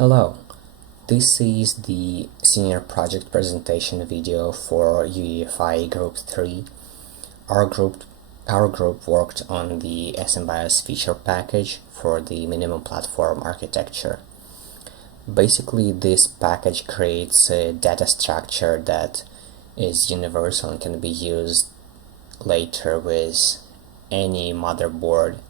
Hello, this is the senior project presentation video for UEFI Group 3. Our group worked on the SMBIOS feature package for the minimum platform architecture. Basically, this package creates a data structure that is universal and can be used later with any motherboard,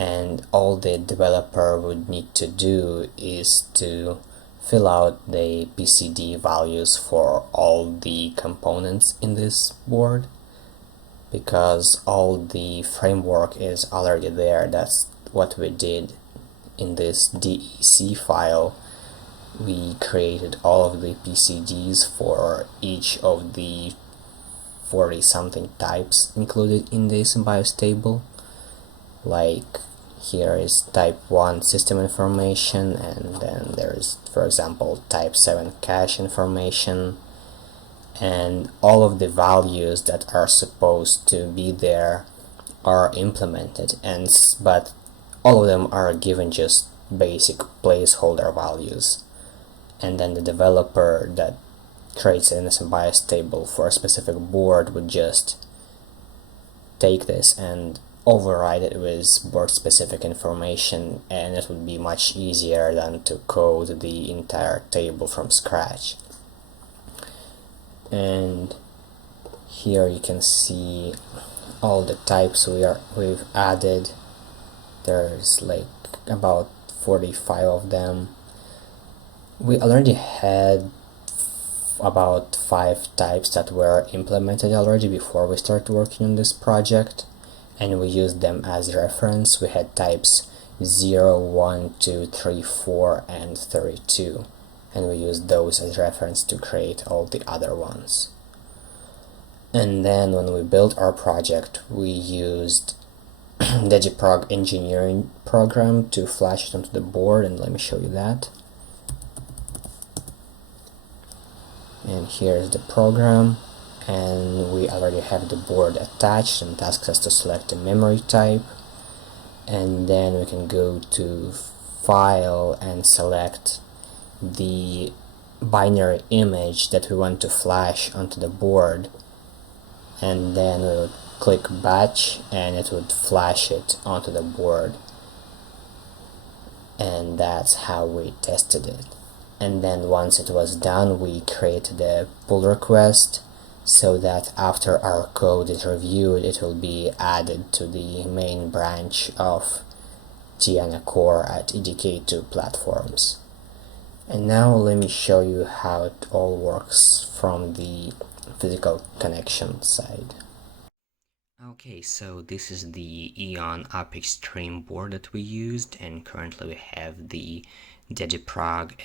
and all the developer would need to do is to fill out the PCD values for all the components in this board, because all the framework is already there. That's what we did in this DEC file. We created all of the PCDs for each of the 40 something types included in the SMBIOS table. Like, here is type 1 system information, and then there's, for example, type 7 cache information, and all of the values that are supposed to be there are implemented, but all of them are given just basic placeholder values. And then the developer that creates an SMBIOS table for a specific board would just take this and override it with board specific information, and it would be much easier than to code the entire table from scratch. And here you can see all the types we've added. There's like about 45 of them. We already had about 5 types that were implemented already before we started working on this project, and we used them as reference. We had types 0, 1, 2, 3, 4, and 32, and we used those as reference to create all the other ones. And then when we built our project, we used the JProg engineering program to flash it onto the board, and let me show you that. And here's the program, and we already have the board attached, and it asks us to select a memory type, and then we can go to File and select the binary image that we want to flash onto the board, and then we would click Batch and it would flash it onto the board, and that's how we tested it. And then once it was done, we created a pull request so that after our code is reviewed, it will be added to the main branch of Tiana Core at EDK2 platforms. And now let me show you how it all works from the physical connection side. Okay, so this is the Eon Upextreme board that we used, and currently we have the JProg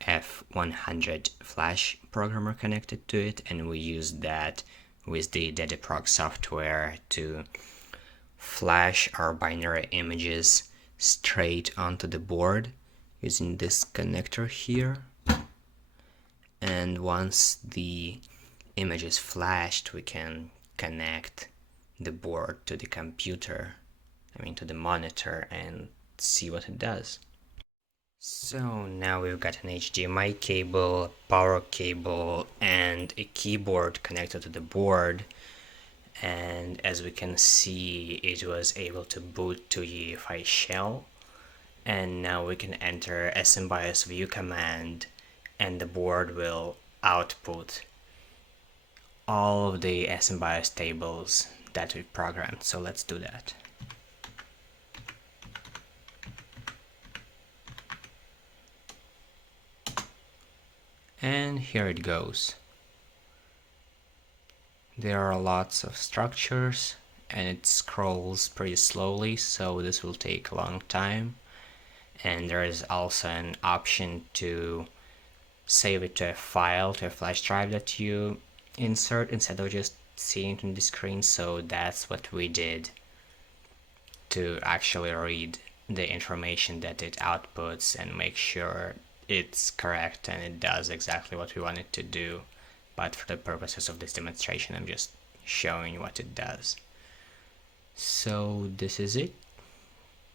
SF100 flash programmer connected to it, and we use that with the JProg software to flash our binary images straight onto the board using this connector here. And once the image is flashed, we can connect the board to the computer, to the monitor, and see what it does. So now we've got an HDMI cable, a power cable, and a keyboard connected to the board, and as we can see, it was able to boot to UEFI shell, and now we can enter SMBIOS view command, and the board will output all of the SMBIOS tables that we programmed. So let's do that. And here it goes. There are lots of structures and it scrolls pretty slowly, so this will take a long time. And there is also an option to save it to a file, to a flash drive that you insert instead of just seeing it on the screen. So that's what we did to actually read the information that it outputs and make sure it's correct and it does exactly what we want it to do. But for the purposes of this demonstration, I'm just showing what it does. So this is it.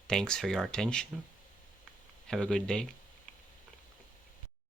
Thanks for your attention. Have a good day.